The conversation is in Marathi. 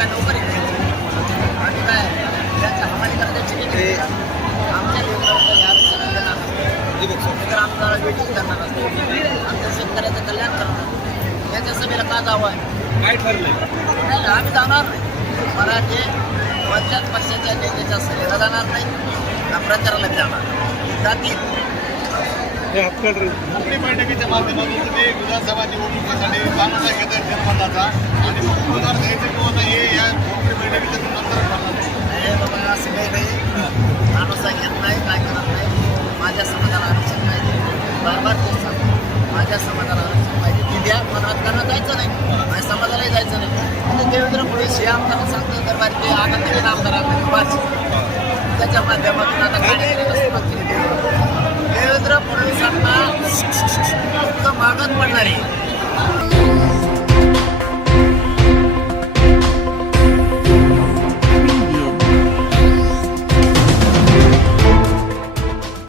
आणि काय? करण्याची तिथे आमच्या लोकांना या असतो आमच्या शेतकऱ्याचं कल्याण करणार याच्या सभेला का जावं? आहे काय आम्ही जाणार नाही. मराठी पंचायत पक्षाच्या नेत्याच्या सभेला जाणार नाही. प्रचाराला जाणार जातील. मुंबई ते विधानसभा निवडणुकीसाठी चांगला घेतात आणि उमेदवार द्यायचे त्या समाजाला आरक्षण पाहिजे. ती द्या पण राजकारणात जायचं नाही. माझ्या समाजालाही जायचं नाही. म्हणजे देवेंद्र फडणवीस हे आमदार सांगतो दरबार बारी ते आनंद आमदार आपल्याला त्याच्या माध्यमातून आता सुरुवात केली देवेंद्र फडणवीसांना मागत पडणार आहे.